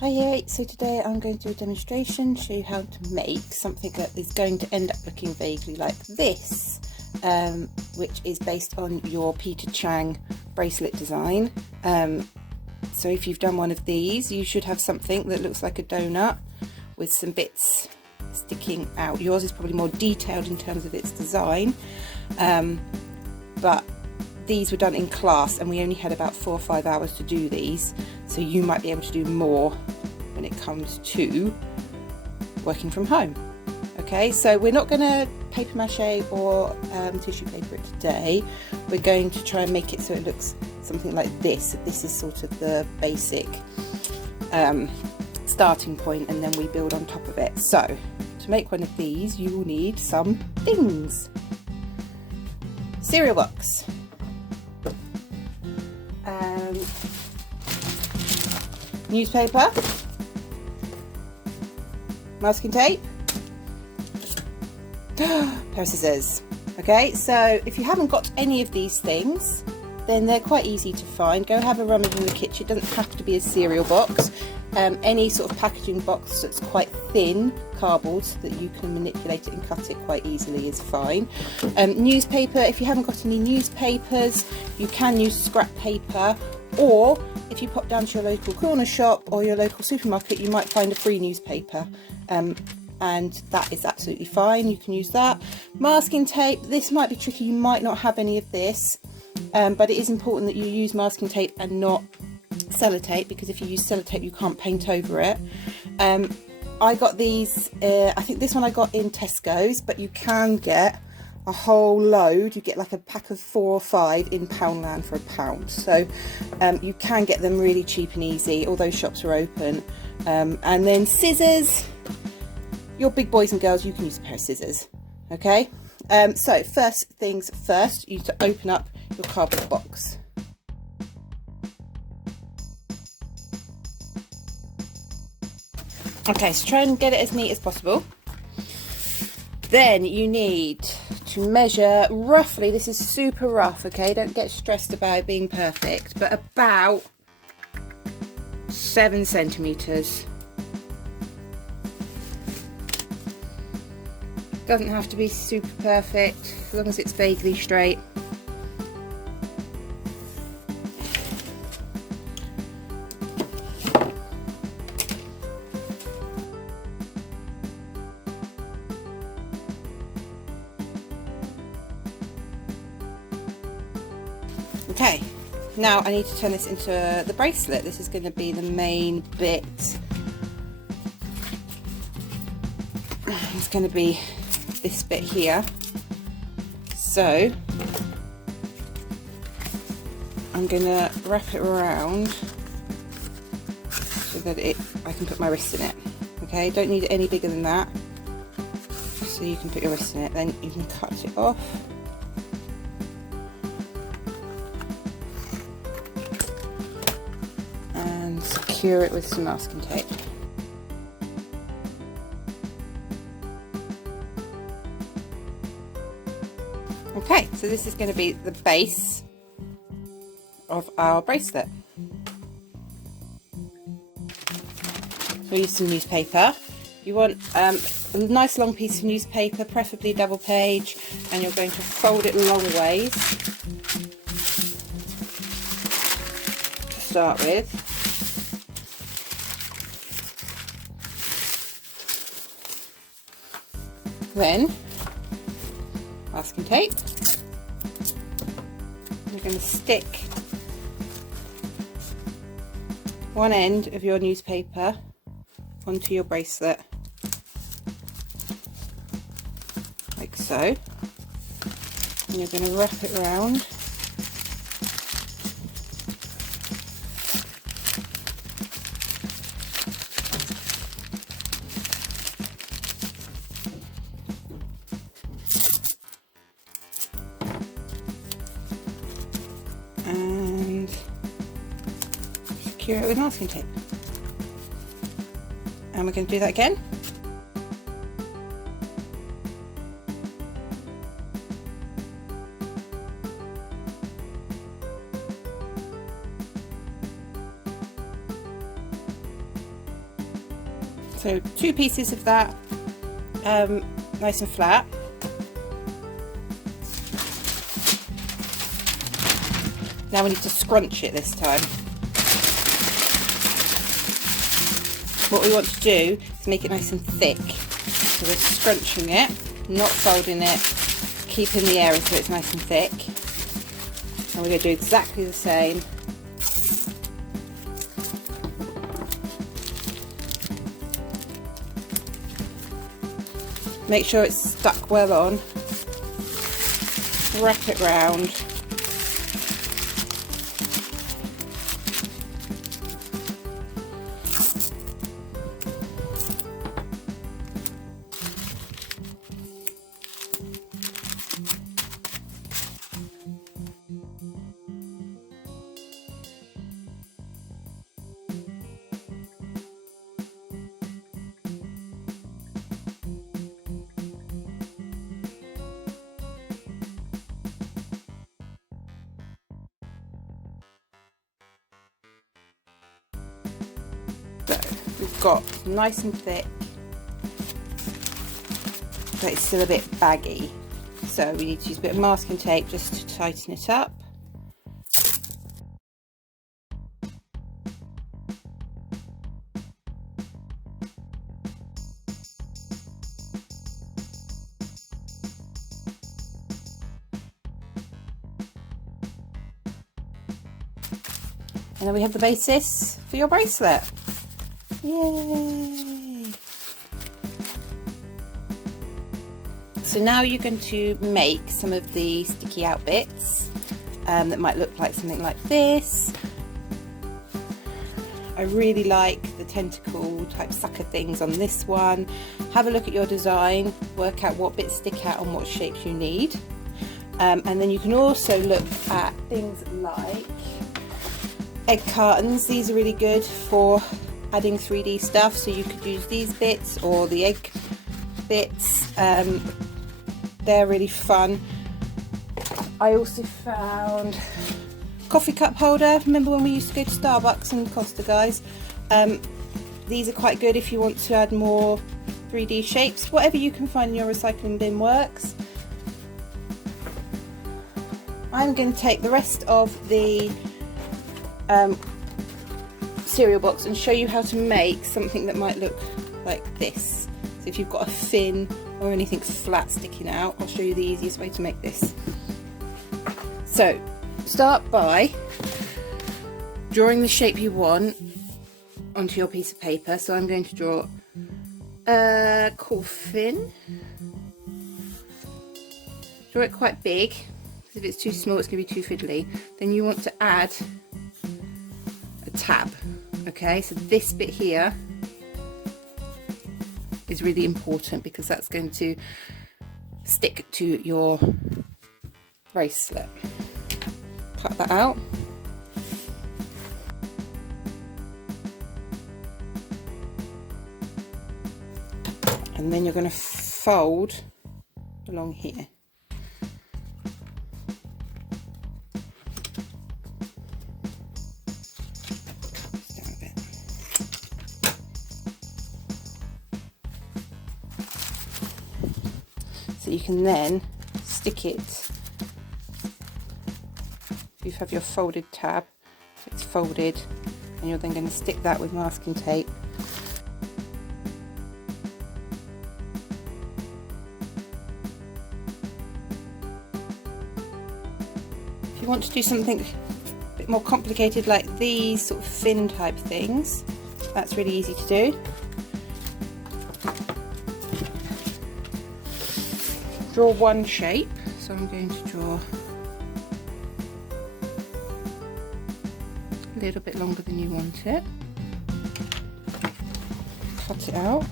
Hiya, so today I'm going to do a demonstration, show you how to make something that is going to end up looking vaguely like this, which is based on your Peter Chang bracelet design. So if you've done one of these, you should have something that looks like a donut with some bits sticking out. Yours is probably more detailed in terms of its design, but these were done in class and we only had about 4 or 5 hours to do these, so you might be able to do more when it comes to working from home. Okay, so we're not going to paper mache or tissue paper it today. We're going to try and make it so it looks something like this. This is sort of the basic starting point, and then we build on top of it. So to make one of these you will need some things. Cereal box, newspaper, masking tape, pair of scissors. Okay, so if you haven't got any of these things, then they're quite easy to find. Go have a rummage in the kitchen. It doesn't have to be a cereal box. Any sort of packaging box that's quite thin, cardboard, so that you can manipulate it and cut it quite easily is fine. Newspaper, if you haven't got any newspapers, you can use scrap paper, or if you pop down to your local corner shop or your local supermarket, you might find a free newspaper, and that is absolutely fine. You can use that. Masking tape, this might be tricky, you might not have any of this, but it is important that you use masking tape and not sellotape, because if you use sellotape you can't paint over it. I got these, I think this one I got in Tesco's, but you can get a whole load. You get like a pack of 4 or 5 in Poundland for £1, so you can get them really cheap and easy. All those shops are open. And then scissors, your big boys and girls, you can use a pair of scissors. Okay, so first things first, you need to open up your cardboard box. Okay, so try and get it as neat as possible. Then you need to measure roughly, this is super rough, okay, don't get stressed about being perfect, but about 7 centimetres. Doesn't have to be super perfect, as long as it's vaguely straight. Okay, now I need to turn this into the bracelet. This is going to be the main bit. It's going to be this bit here. So I'm going to wrap it around so that I can put my wrist in it. Okay, don't need it any bigger than that. So you can put your wrist in it, then you can cut it off. And secure it with some masking tape. Okay, so this is going to be the base of our bracelet. So we use some newspaper. You want a nice long piece of newspaper, preferably double page, and you're going to fold it long ways to start with. Then masking tape. You're going to stick one end of your newspaper onto your bracelet, like so, and you're going to wrap it around. And secure it with masking tape. And we're going to do that again. So 2 pieces of that, nice and flat. Now we need to scrunch it this time. What we want to do is make it nice and thick. So we're scrunching it, not folding it, keeping the area so it's nice and thick. And we're going to do exactly the same. Make sure it's stuck well on. Wrap it round. So we've got nice and thick, but it's still a bit baggy. So we need to use a bit of masking tape just to tighten it up. And then we have the basis for your bracelet. Yay! So now you're going to make some of the sticky out bits that might look like something like this. I really like the tentacle type sucker things on this one. Have a look at your design, work out what bits stick out and what shapes you need. And then you can also look at things like egg cartons. These are really good for adding 3D stuff, so you could use these bits or the egg bits. They're really fun. I also found coffee cup holder. Remember when we used to go to Starbucks and Costa, guys? These are quite good if you want to add more 3D shapes. Whatever you can find in your recycling bin works. I'm going to take the rest of the cereal box and show you how to make something that might look like this. So if you've got a fin or anything flat sticking out, I'll show you the easiest way to make this. So start by drawing the shape you want onto your piece of paper. So I'm going to draw a coffin. Draw it quite big, because if it's too small it's going to be too fiddly. Then you want to add a tab. Okay, so this bit here is really important because that's going to stick to your bracelet. Cut that out. And then you're going to fold along here. So you can then stick it, you have your folded tab, so it's folded, and you're then going to stick that with masking tape. If you want to do something a bit more complicated like these sort of fin type things, that's really easy to do. Draw one shape, so I'm going to draw a little bit longer than you want it. Cut it out.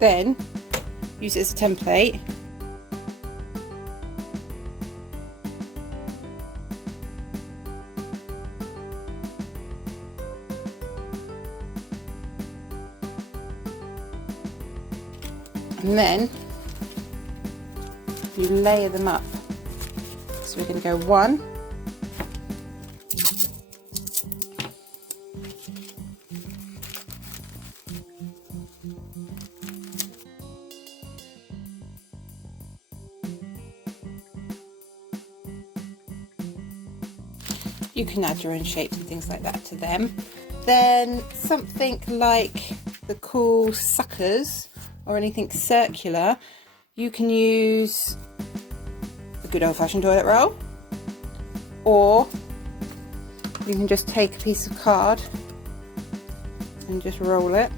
Then use it as a template. And then you layer them up. So we're going to go 1, you can add your own shapes and things like that to them. Then something like the cool suckers or anything circular, you can use a good old-fashioned toilet roll, or you can just take a piece of card and just roll it.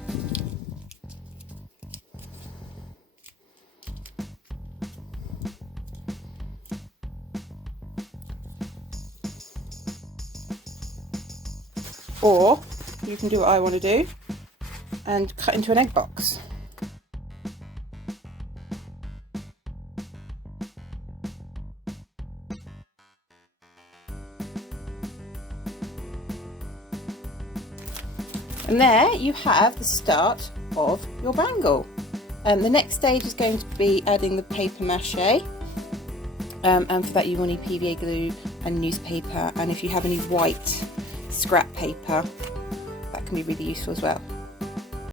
Or you can do what I want to do and cut into an egg box. And there you have the start of your bangle. The next stage is going to be adding the paper mache, and for that you will need PVA glue and newspaper, and if you have any white scrap paper, that can be really useful as well.